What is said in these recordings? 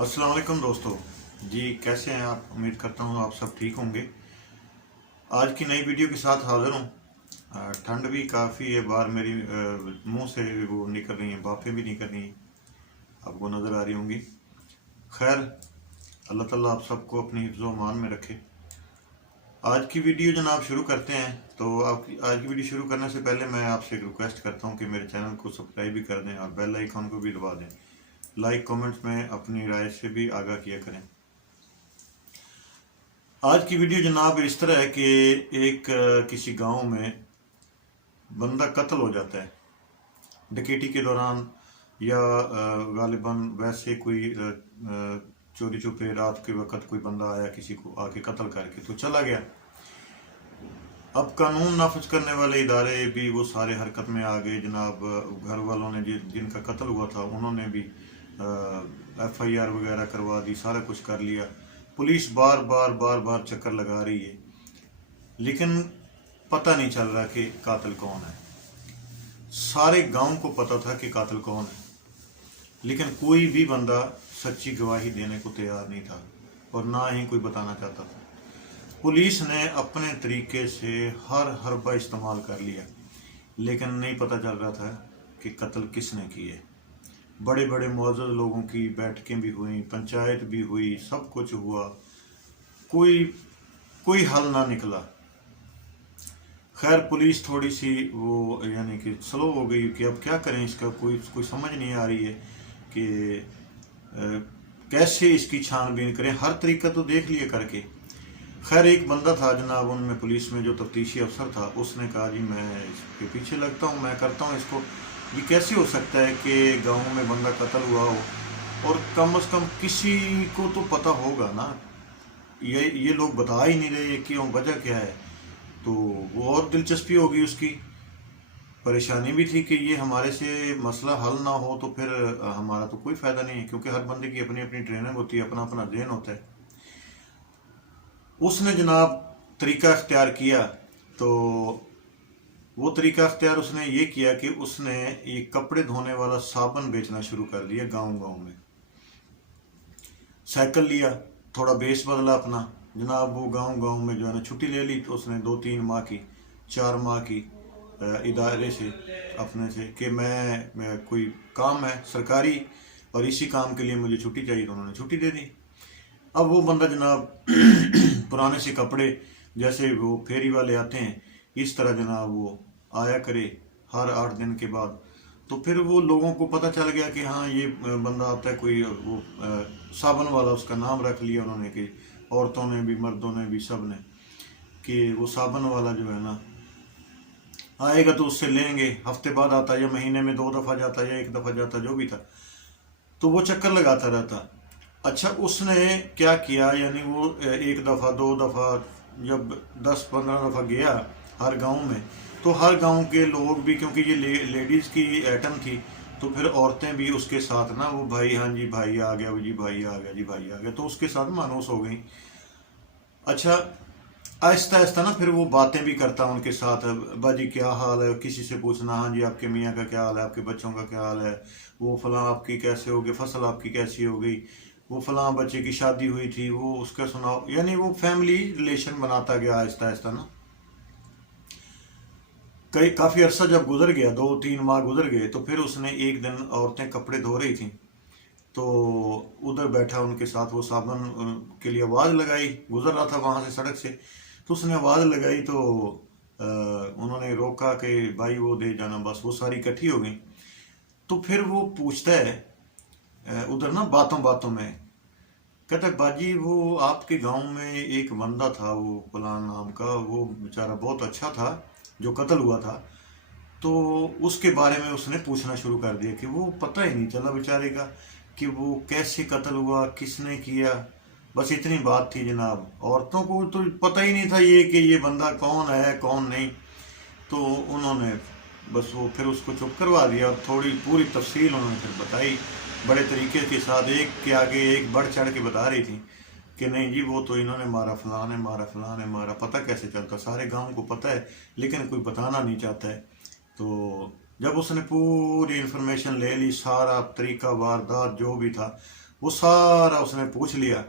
अस्सलाम वालेकुम दोस्तों। जी कैसे हैं आप? उम्मीद करता हूँ आप सब ठीक होंगे। आज की नई वीडियो के साथ हाजिर हूँ। ठंड भी काफ़ी है, बाहर मेरी मुंह से वो निकल रही हैं, भापें भी निकल रही हैं, आपको नज़र आ रही होंगी। खैर, अल्लाह ताला आप सबको अपनी हिफ्ज़ मान में रखे। आज की वीडियो जनाब शुरू करते हैं। तो आज की वीडियो शुरू करने से पहले मैं आपसे एक रिक्वेस्ट करता हूँ कि मेरे चैनल को सब्सक्राइब भी कर दें और बेल आइकन को भी दबा दें। लाइक कमेंट्स में अपनी राय से भी आगाह किया करें। आज की वीडियो जनाब इस तरह है कि एक किसी गांव में बंदा कत्ल हो जाता है डकैती के दौरान, या गालिबन वैसे कोई चोरी छुपे रात के वक्त कोई बंदा आया, किसी को आके कत्ल करके तो चला गया। अब कानून नाफिज करने वाले इदारे भी वो सारे हरकत में आ गए जनाब। घर वालों ने जिनका कत्ल हुआ था उन्होंने भी FIR वगैरह करवा दी, सारा कुछ कर लिया। पुलिस बार बार बार बार चक्कर लगा रही है, लेकिन पता नहीं चल रहा कि कातिल कौन है। सारे गांव को पता था कि कातिल कौन है, लेकिन कोई भी बंदा सच्ची गवाही देने को तैयार नहीं था और ना ही कोई बताना चाहता था। पुलिस ने अपने तरीके से हर हरबा इस्तेमाल कर लिया, लेकिन नहीं पता चल रहा था कि कत्ल किसने किए। बड़े बड़े मौजूद लोगों की बैठकें भी हुई, पंचायत भी हुई, सब कुछ हुआ, कोई कोई हल ना निकला। खैर, पुलिस थोड़ी सी वो यानी कि स्लो हो गई कि अब क्या करें, इसका कोई समझ नहीं आ रही है कि कैसे इसकी छानबीन करें। हर तरीका तो देख लिया करके। खैर, एक बंदा था जनाब उनमें पुलिस में जो तफ्तीशी अफसर था, उसने कहा जी मैं इसके पीछे लगता हूँ, मैं करता हूँ इसको। ये कैसे हो सकता है कि गांव में बंदा कत्ल हुआ हो और कम से कम किसी को तो पता होगा ना। ये लोग बता ही नहीं रहे, क्यों, वजह क्या है। तो वो और दिलचस्पी होगी उसकी। परेशानी भी थी कि ये हमारे से मसला हल ना हो तो फिर हमारा तो कोई फ़ायदा नहीं है, क्योंकि हर बंदे की अपनी अपनी ट्रेनिंग होती है, अपना अपना ज़हन होता है। उसने जनाब तरीका अख्तियार किया। तो वो तरीका अख्तियार उसने ये किया कि उसने ये कपड़े धोने वाला साबुन बेचना शुरू कर दिया गांव गांव में। साइकिल लिया, थोड़ा बेस बदला अपना जनाब। वो गांव गांव में जो है ना छुट्टी ले ली तो उसने 2-3 माह की, 4 माह की इदारे से अपने से कि मैं कोई काम है सरकारी और इसी काम के लिए मुझे छुट्टी चाहिए, तो उन्होंने छुट्टी दे दी। अब वो बंदा जनाब पुराने से कपड़े, जैसे वो फेरी वाले आते हैं इस तरह जनाब वो आया करे हर 8 दिन के बाद। तो फिर वो लोगों को पता चल गया कि हाँ ये बंदा आता है कोई, वो साबुन वाला उसका नाम रख लिया उन्होंने, कि औरतों ने भी मर्दों ने भी सब ने, कि वो साबुन वाला जो है ना आएगा तो उससे लेंगे। हफ्ते बाद आता या महीने में 2 दफ़ा जाता या 1 दफ़ा जाता, जो भी था, तो वो चक्कर लगाता रहता। अच्छा, उसने क्या किया, यानी वो 1 दफ़ा 2 दफ़ा जब 10-15 दफ़ा गया हर गांव में, तो हर गांव के लोग भी, क्योंकि ये लेडीज़ की आइटम थी, तो फिर औरतें भी उसके साथ ना, वो भाई हाँ जी भाई आ गया, वो जी भाई आ गया, जी भाई आ गया, तो उसके साथ मानूस हो गई। अच्छा, आहिस्ता आहिस्ता ना फिर वो बातें भी करता उनके साथ। बाजी क्या हाल है, किसी से पूछना, हाँ जी आपके मियाँ का क्या हाल है, आपके बच्चों का क्या हाल है, वो फलां आपकी कैसे हो गई, फसल आपकी कैसी हो गई, वो फलां बच्चे की शादी हुई थी, वो उसका सुनाओ। यानी वो फैमिली रिलेशन बनाता गया आहिस्ता आहिस्ता ना। काफ़ी अरसा जब गुजर गया, 2-3 माह गुजर गए, तो फिर उसने एक दिन, औरतें कपड़े धो रही थी, तो उधर बैठा उनके साथ, वो साबुन के लिए आवाज़ लगाई, गुजर रहा था वहाँ से सड़क से, तो उसने आवाज़ लगाई, तो उन्होंने रोका कि भाई वो दे जाना, बस वो सारी इकट्ठी हो गई। तो फिर वो पूछता है उधर ना बातों बातों में, कहता है बाजी वो आपके गांव में एक बंदा था, वो फलां नाम का, वो बेचारा बहुत अच्छा था जो कत्ल हुआ था। तो उसके बारे में उसने पूछना शुरू कर दिया कि वो पता ही नहीं चला बेचारे का कि वो कैसे कत्ल हुआ, किसने किया। बस इतनी बात थी जनाब। औरतों को तो पता ही नहीं था ये कि ये बंदा कौन है कौन नहीं। तो उन्होंने बस वो फिर उसको चुप करवा दिया और थोड़ी पूरी तफसील उन्होंने फिर बताई, बड़े तरीके के साथ, एक के आगे एक बढ़ चढ़ के बता रही थी कि नहीं जी वो तो इन्होंने मारा, फलां ने मारा, फलां ने मारा। पता कैसे चलता, सारे गांव को पता है, लेकिन कोई बताना नहीं चाहता है। तो जब उसने पूरी इन्फॉर्मेशन ले ली, सारा तरीका वारदात जो भी था, वो सारा उसने पूछ लिया।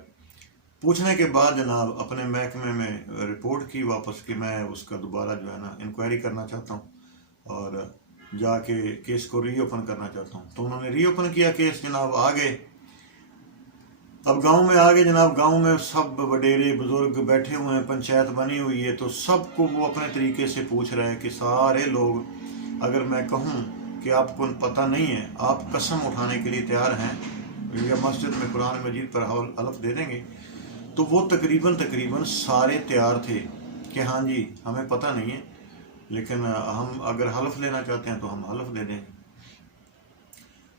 पूछने के बाद जनाब अपने महकमे में रिपोर्ट की वापस कि मैं उसका दोबारा जो है ना इंक्वायरी करना चाहता हूँ और जाके केस को रीओपन करना चाहता हूँ। तो उन्होंने रीओपन किया केस जनाब, आ गए। अब गांव में आ गए जनाब, गांव में सब वडेरे बुजुर्ग बैठे हुए हैं, पंचायत बनी हुई है, तो सबको वो अपने तरीके से पूछ रहे हैं कि सारे लोग, अगर मैं कहूँ कि आपको पता नहीं है, आप कसम उठाने के लिए तैयार हैं या मस्जिद में कुरान मजीद पर हलफ दे देंगे? तो वो तकरीबन सारे तैयार थे कि हाँ जी हमें पता नहीं है, लेकिन हम अगर हलफ लेना चाहते हैं तो हम हलफ दे देंगे।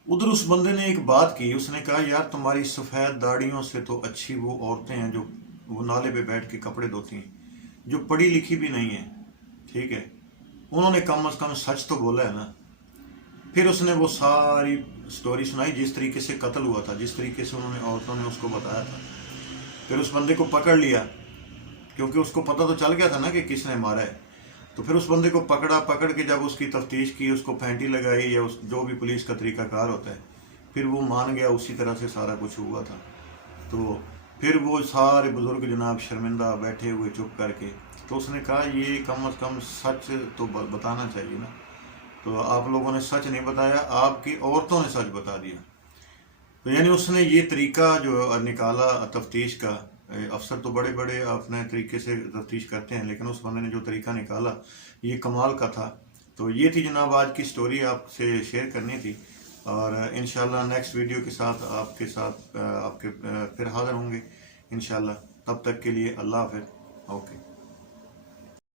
उधर उस बंदे ने एक बात की, उसने कहा यार तुम्हारी सफ़ेद दाढ़ियों से तो अच्छी वो औरतें हैं जो वो नाले पे बैठ के कपड़े धोती हैं, जो पढ़ी लिखी भी नहीं है, ठीक है, उन्होंने कम अज़ कम सच तो बोला है ना। फिर उसने वो सारी स्टोरी सुनाई, जिस तरीके से कत्ल हुआ था, जिस तरीके से उन्होंने औरतों ने उसको बताया था। फिर उस बंदे को पकड़ लिया, क्योंकि उसको पता तो चल गया था ना कि किसने मारा है। तो फिर उस बंदे को पकड़ के जब उसकी तफ्तीश की, उसको फैंटी लगाई या उस जो भी पुलिस का तरीकाकार होता है, फिर वो मान गया, उसी तरह से सारा कुछ हुआ था। तो फिर वो सारे बुजुर्ग जनाब शर्मिंदा बैठे हुए चुप करके, तो उसने कहा ये कम अज़ कम सच तो बताना चाहिए ना। तो आप लोगों ने सच नहीं बताया, आपकी औरतों ने सच बता दिया। तो यानी उसने ये तरीका जो निकाला तफ्तीश का, अफसर तो बड़े बड़े अपने तरीके से तफ्तीश करते हैं, लेकिन उस बंदे ने जो तरीका निकाला ये कमाल का था। तो ये थी जनाब आज की स्टोरी, आपसे शेयर करनी थी, और इंशाल्लाह नेक्स्ट वीडियो के साथ आपके फिर हाज़िर होंगे इंशाल्लाह। तब तक के लिए अल्लाह हाफ़िज़। ओके।